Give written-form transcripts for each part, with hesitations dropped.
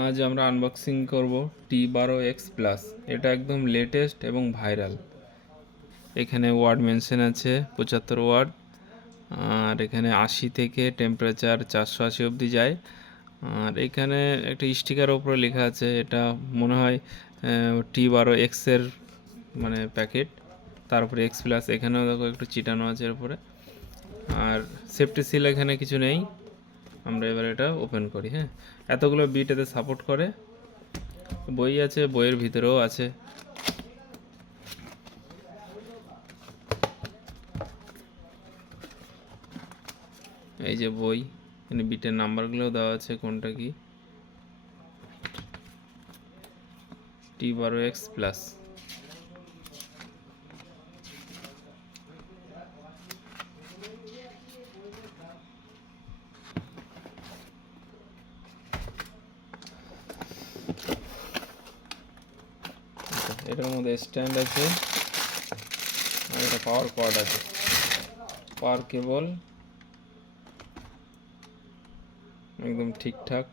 আজ আমরা আনবক্সিং করব T12X+। এটা একদম লেটেস্ট এবং ভাইরাল। এখানে ওয়াট মেনশন আছে 75 ওয়াট, আর এখানে 80 থেকে টেম্পারেচার 480 অবধি যায়। আর এখানে একটা স্টিকার উপরে লেখা আছে, এটা মনে হয় T12X এর মানে প্যাকেট, তার উপরে X+। এখানেও দেখো একটু চিটানো আছে এর উপরে। আর সেফটি সিল এখানে কিছু নেই। আমরা এবার এটা ওপেন করি। হ্যাঁ, এতগুলো বিট এতে সাপোর্ট করে। বই আছে, বইয়ের ভিতরেও আছে। এই যে বই, এখানে বিটের নাম্বারগুলোও দেওয়া আছে, কোনটা কি T12X+। এটার মধ্যে স্ট্যান্ড আছে আর এটা পাওয়ার কর্ড আছে, পাওয়ার কেবল একদম ঠিকঠাক।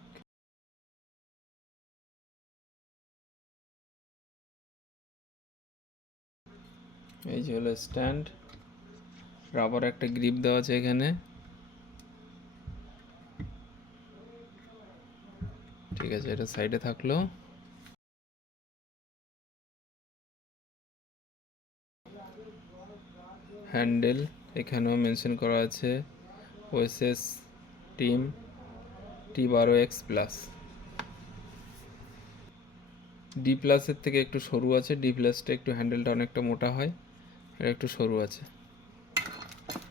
এই যে হলো স্ট্যান্ড, রাবার একটা গ্রিপ দেওয়া আছে এখানে। ঠিক আছে, এটা সাইডে থাকলো। হ্যান্ডেল এখানেও মেনশন করা আছে, ওএসএস টিম T12X+। D+-এর থেকে একটু সরু আছে, D+টা একটু হ্যান্ডেলটা অনেকটা মোটা হয়, এটা একটু সরু আছে।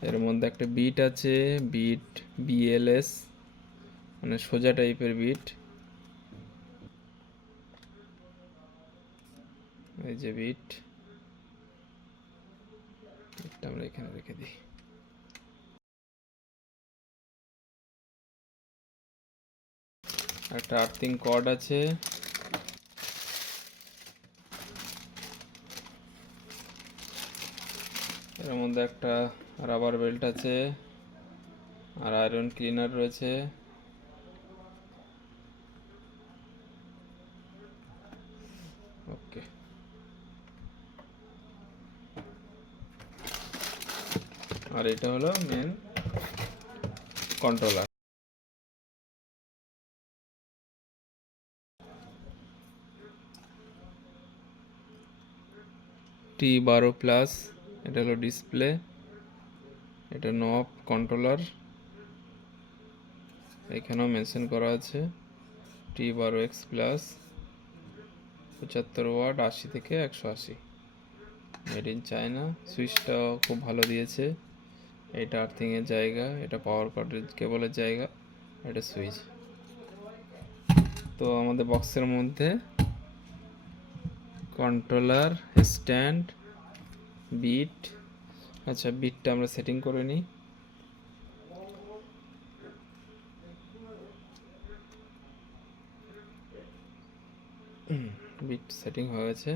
এর মধ্যে একটা বিট আছে, বিট BLS, মানে সোজা টাইপের বিট। এই যে বিট, এটা আমরা এখানে রেখে দিই। একটা আর্থিং কর্ড আছে, এর মধ্যে একটা রাবার বেল্ট আছে, আর আয়রন ক্লিনার রয়েছে। ওকে, আর এটা হলো মেন কন্ট্রোলার। T12+, এটা হলো ডিসপ্লে, এটা নব কন্ট্রোলার। এখানেও মেনশন করা আছে T12X+, 75 ওয়াট, 80 থেকে 180, মেড ইন চায়না। সুইচটাও খুব ভালো দিয়েছে। এটা আর্থিংয়ের জায়গা, এটা পাওয়ার কর্ডের কেবলের জায়গা, এটা সুইচ। তো আমাদের বক্সের মধ্যে কন্ট্রোলার, স্ট্যান্ড, বিট। আচ্ছা, বিটটা আমরা সেটিং করে নিই। বিট সেটিং হয়ে গেছে।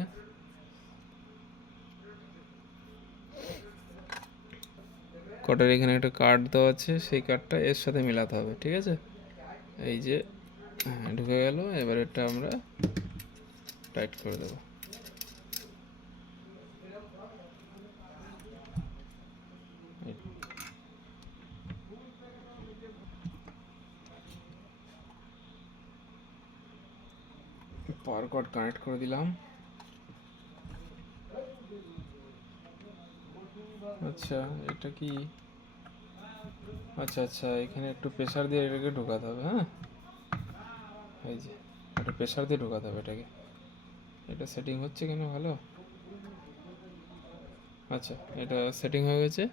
কর্ডের এখানে একটা কার্ড দেওয়া আছে, সেই কার্ডটা এর সাথে মেলাতে হবে। ঠিক আছে, এই যে ঢুকে গেল। এবার এটা আমরা টাইট করে দেবো। পাওয়ার কর্ড কানেক্ট করে দিলাম। আচ্ছা, এটা কি? আচ্ছা আচ্ছা, এখানে একটু প্রেসার দিয়ে এটাকে ঢোকাতে হবে। হ্যাঁ, এই যে একটু প্রেসার দিয়ে ঢোকাতে হবে এটাকে। এটা সেটিং হচ্ছে কেন ভালো? আচ্ছা, এটা সেটিং হয়ে গেছে।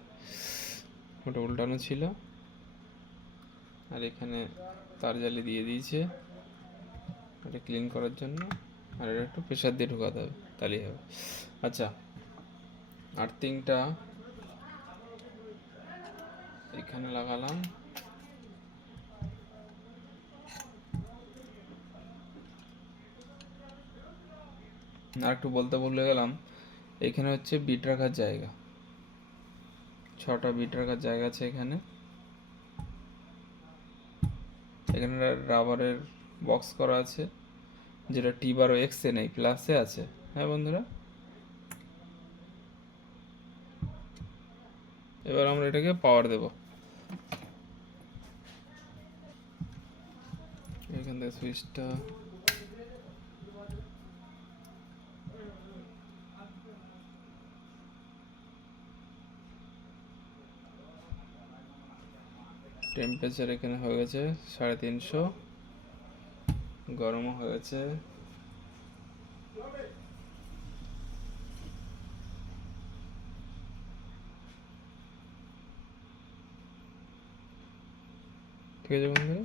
ওটা উল্টানো ছিল, আর এখানে তার জালি দিয়ে দিয়েছে এটা ক্লিন করার জন্য। আর এটা একটু প্রেসার দিয়ে ঢোকাতে হবে, তাহলেই হবে। আচ্ছা, আর্থিংটা এখানে লাগালাম। আর একটু বলতে ভুলে গেলাম, এখানে হচ্ছে বিট রাখার জায়গা, 6টা বিট রাখার জায়গা আছে এখানে। এখানে রাবারের বক্স করা আছে, যেটা T12X এ নেই, প্লাসে আছে। হ্যাঁ বন্ধুরা, এবার আমরা এটাকে পাওয়ার দেব। এখান থেকে সুইচটা টেম্পারেচার এখানে হয়ে গেছে 350, গরমও হয়ে গেছে। ঠিক আছে বন্ধুরা,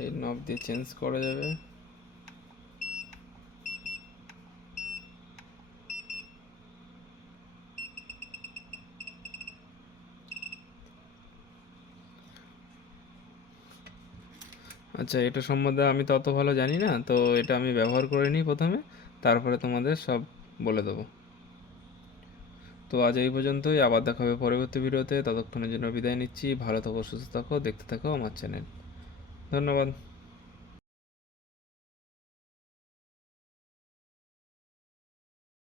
এই নব দিয়ে চেঞ্জ করা যাবে। আচ্ছা, এটা সম্বন্ধে আমি তত ভালো জানি না, তো এটা আমি ব্যবহার করে নিই প্রথমে, তারপরে তোমাদের সব বলে দেবো। তো আজ এই পর্যন্তই, আবার দেখা হবে পরবর্তী ভিডিওতে। ততক্ষণের জন্য বিদায় নিচ্ছি। ভালো থাকো, সুস্থ থাকো, দেখতে থাকো আমার চ্যানেল। ধন্যবাদ।